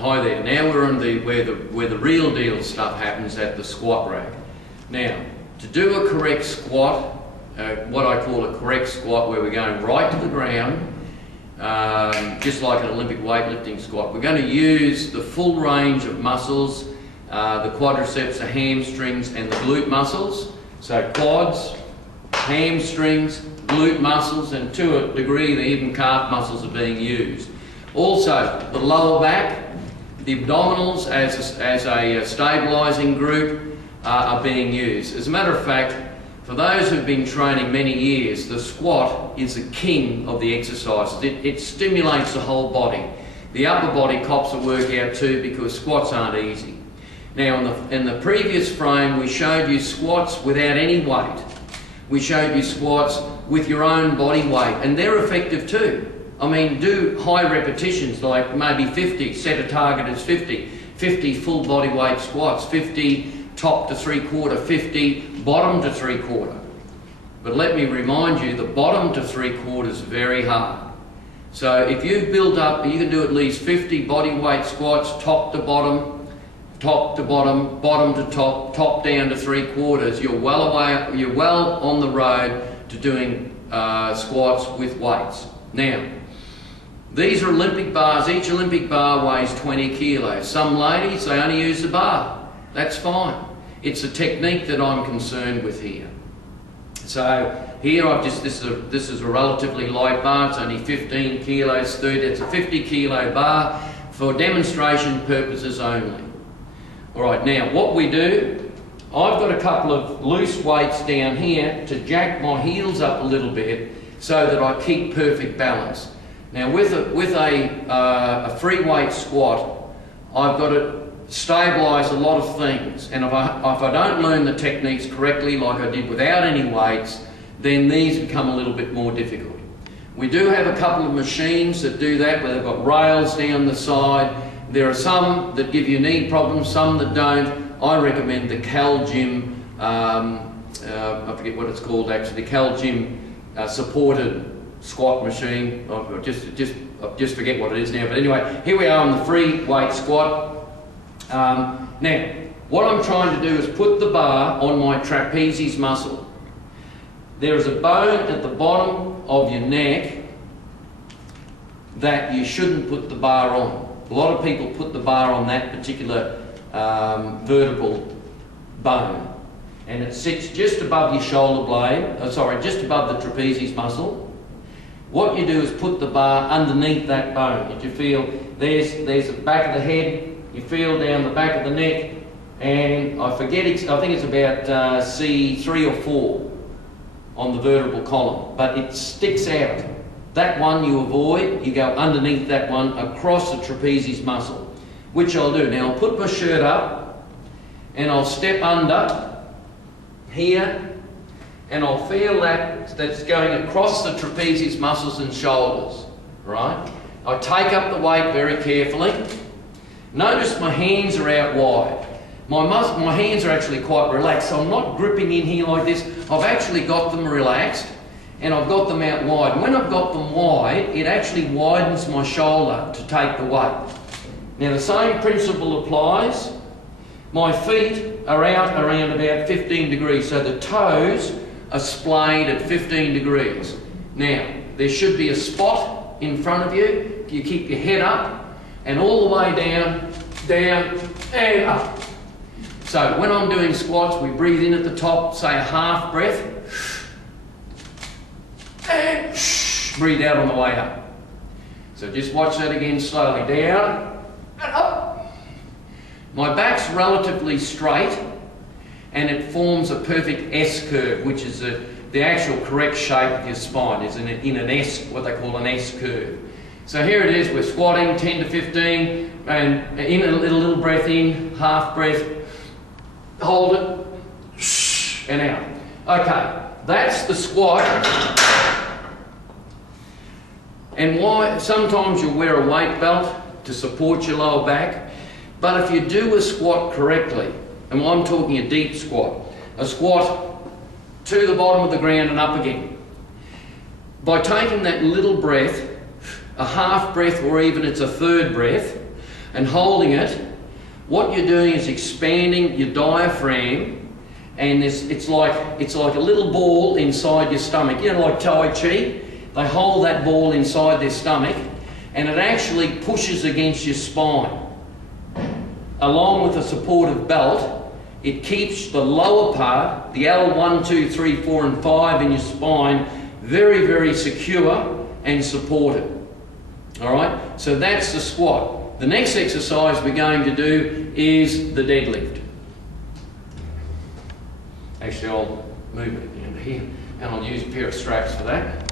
Hi there. Now we're on where the real deal stuff happens at the squat rack. Now, to do a correct squat, what I call a correct squat, where we're going right to the ground, just like an Olympic weightlifting squat, we're going to use the full range of muscles, the quadriceps, the hamstrings, and the glute muscles. So quads, hamstrings, glute muscles, and to a degree even calf muscles are being used. Also, the lower back, the abdominals as a stabilising group are being used. As a matter of fact, for those who've been training many years, the squat is the king of the exercises. It stimulates the whole body. The upper body cops a workout too, because squats aren't easy. Now, in the previous frame, we showed you squats without any weight. We showed you squats with your own body weight, and they're effective too. I mean, do high repetitions, like maybe 50, set a target as 50 full body weight squats, 50 top to 3/4, 50 bottom to 3/4. But let me remind you, the bottom to 3/4 is very hard. So if you build up, you can do at least 50 body weight squats, top to bottom, bottom to top, top down to 3/4. You're well on the road to doing squats with weights. Now, these are Olympic bars. Each Olympic bar weighs 20 kilos. Some ladies, they only use the bar. That's fine. It's a technique that I'm concerned with here. So here this is a relatively light bar. It's only 15 kilos, 30. It's a 50 kilo bar for demonstration purposes only. All right, now what we do, I've got a couple of loose weights down here to jack my heels up a little bit so that I keep perfect balance. Now with a free weight squat, I've got to stabilise a lot of things, and if I don't learn the techniques correctly like I did without any weights, then these become a little bit more difficult. We do have a couple of machines that do that, where they've got rails down the side. There are some that give you knee problems, some that don't. I recommend the Cal Gym, I forget what it's called actually, the Cal Gym supported squat machine. I just forget what it is now, but anyway, here we are on the free weight squat. Now, what I'm trying to do is put the bar on my trapezius muscle. There is a bone at the bottom of your neck that you shouldn't put the bar on. A lot of people put the bar on that particular vertebral bone, and it sits just above your shoulder blade, just above the trapezius muscle. What you do is put the bar underneath that bone. If you feel, there's the back of the head, you feel down the back of the neck, and I think it's about C3 or 4 on the vertebral column, but it sticks out. That one you avoid, you go underneath that one across the trapezius muscle, which I'll do. Now I'll put my shirt up and I'll step under here, and I'll feel that's going across the trapezius muscles and shoulders, right? I take up the weight very carefully. Notice my hands are out wide. My hands are actually quite relaxed, so I'm not gripping in here like this. I've actually got them relaxed, and I've got them out wide. And when I've got them wide, it actually widens my shoulder to take the weight. Now the same principle applies. My feet are out around about 15 degrees, so the toes are splayed at 15 degrees. Now, there should be a spot in front of you. You keep your head up and all the way down, down and up. So when I'm doing squats, we breathe in at the top, say a half breath, and breathe out on the way up. So just watch that again slowly, down and up. My back's relatively straight, and it forms a perfect S curve, which is the actual correct shape of your spine, is in an S, what they call an S curve. So here it is, we're squatting 10 to 15, and in a little breath in, half breath, hold it, and out. Okay, that's the squat. And why, sometimes you'll wear a weight belt to support your lower back, but if you do a squat correctly, and I'm talking a deep squat, a squat to the bottom of the ground and up again, by taking that little breath, a half breath or even it's a third breath, and holding it, what you're doing is expanding your diaphragm, and it's like a little ball inside your stomach. You know, like Tai Chi, they hold that ball inside their stomach, and it actually pushes against your spine. Along with a supportive belt, it keeps the lower part, the L1, 2, 3, 4 and 5 in your spine, very, very secure and supported. All right, so that's the squat. The next exercise we're going to do is the deadlift. Actually, I'll move it into here, and I'll use a pair of straps for that.